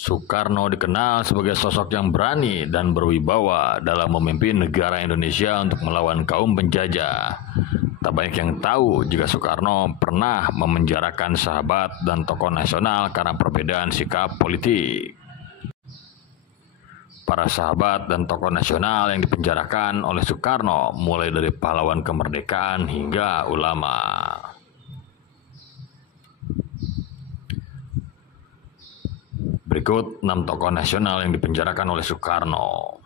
Soekarno dikenal sebagai sosok yang berani dan berwibawa dalam memimpin negara Indonesia untuk melawan kaum penjajah. Tak banyak yang tahu jika Soekarno pernah memenjarakan sahabat dan tokoh nasional karena perbedaan sikap politik. Para sahabat dan tokoh nasional yang dipenjarakan oleh Soekarno mulai dari pahlawan kemerdekaan hingga ulama. Berikut 6 tokoh nasional yang dipenjarakan oleh Soekarno.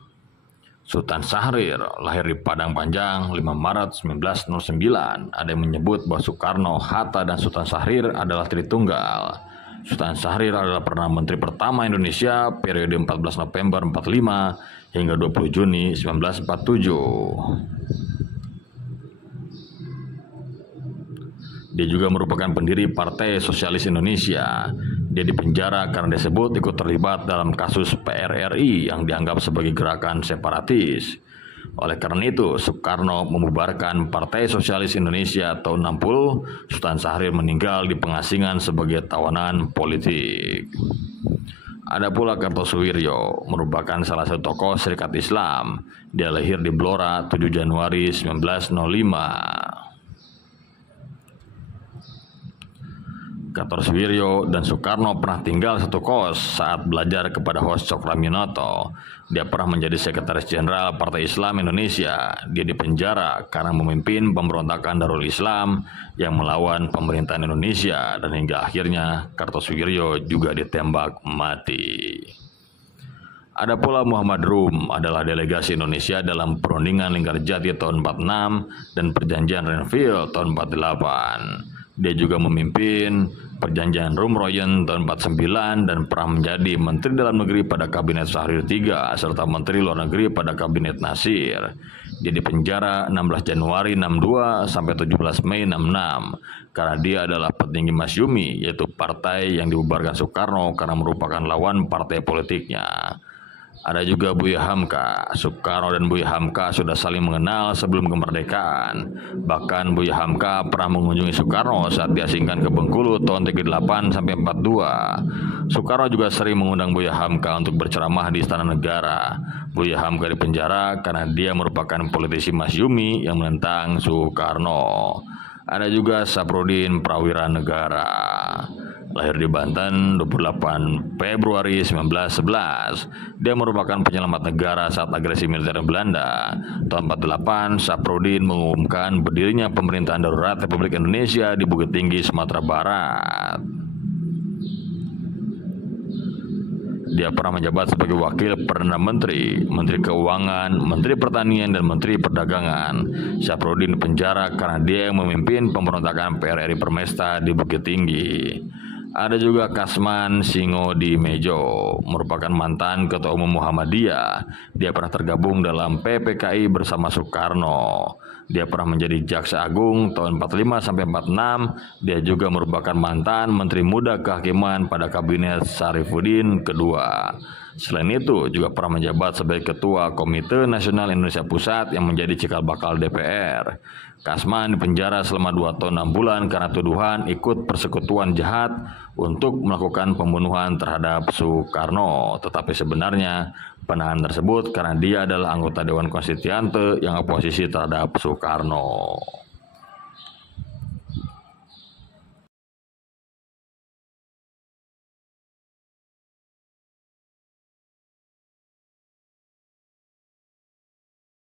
Sultan Syahrir lahir di Padang Panjang 5 Maret 1909. Ada yang menyebut bahwa Soekarno, Hatta, dan Sultan Syahrir adalah Tritunggal. Sultan Syahrir adalah Perdana Menteri pertama Indonesia periode 14 November 45 hingga 20 Juni 1947. Dia juga merupakan pendiri Partai Sosialis Indonesia. Dia dipenjara karena disebut ikut terlibat dalam kasus PRRI yang dianggap sebagai gerakan separatis. Oleh karena itu, Soekarno membubarkan Partai Sosialis Indonesia tahun 60. Sultan Syahrir meninggal di pengasingan sebagai tawanan politik. Ada pula Kartosuwiryo, merupakan salah satu tokoh Serikat Islam. Dia lahir di Blora 7 Januari 1905. Kartosuwiryo dan Soekarno pernah tinggal satu kos saat belajar kepada Hos Cokroaminoto. Dia pernah menjadi Sekretaris Jenderal Partai Islam Indonesia. Dia dipenjara karena memimpin pemberontakan Darul Islam yang melawan pemerintahan Indonesia, dan hingga akhirnya Kartosuwiryo juga ditembak mati. Ada pula Muhammad Rum, adalah delegasi Indonesia dalam perundingan Linggarjati tahun 46 dan perjanjian Renville tahun 48. Dia juga memimpin perjanjian Rumroyen tahun 49 dan pernah menjadi Menteri Dalam Negeri pada Kabinet Syahrir III serta Menteri Luar Negeri pada Kabinet Nasir. Dia dipenjara 16 Januari 62 sampai 17 Mei 66 karena dia adalah petinggi Masyumi, yaitu partai yang dibubarkan Soekarno karena merupakan lawan partai politiknya. Ada juga Buya Hamka. Soekarno dan Buya Hamka sudah saling mengenal sebelum kemerdekaan. Bahkan Buya Hamka pernah mengunjungi Soekarno saat diasingkan ke Bengkulu tahun 38 sampai 42. Soekarno juga sering mengundang Buya Hamka untuk berceramah di Istana Negara. Buya Hamka dipenjara karena dia merupakan politisi Masyumi yang menentang Soekarno. Ada juga Saprodin Prawira Negara. Lahir di Banten 28 Februari 1911. Dia merupakan penyelamat negara saat agresi militer Belanda. Tahun 48, Saprodin mengumumkan berdirinya pemerintahan darurat Republik Indonesia di Bukit Tinggi, Sumatera Barat. Dia pernah menjabat sebagai Wakil Perdana Menteri, Menteri Keuangan, Menteri Pertanian, dan Menteri Perdagangan. Saprodin dipenjara karena dia yang memimpin pemberontakan PRRI Permesta di Bukit Tinggi. Ada juga Kasman Singodimedjo, merupakan mantan Ketua Umum Muhammadiyah. Dia pernah tergabung dalam PPKI bersama Soekarno. Dia pernah menjadi Jaksa Agung tahun 45 sampai 46. Dia juga merupakan mantan Menteri Muda Kehakiman pada Kabinet Syarifuddin kedua. Selain itu, juga pernah menjabat sebagai Ketua Komite Nasional Indonesia Pusat yang menjadi cikal bakal DPR. Kasman dipenjara selama 2 tahun 6 bulan karena tuduhan ikut persekutuan jahat untuk melakukan pembunuhan terhadap Soekarno. Tetapi sebenarnya penahanan tersebut karena dia adalah anggota Dewan Konstituante yang oposisi terhadap Soekarno.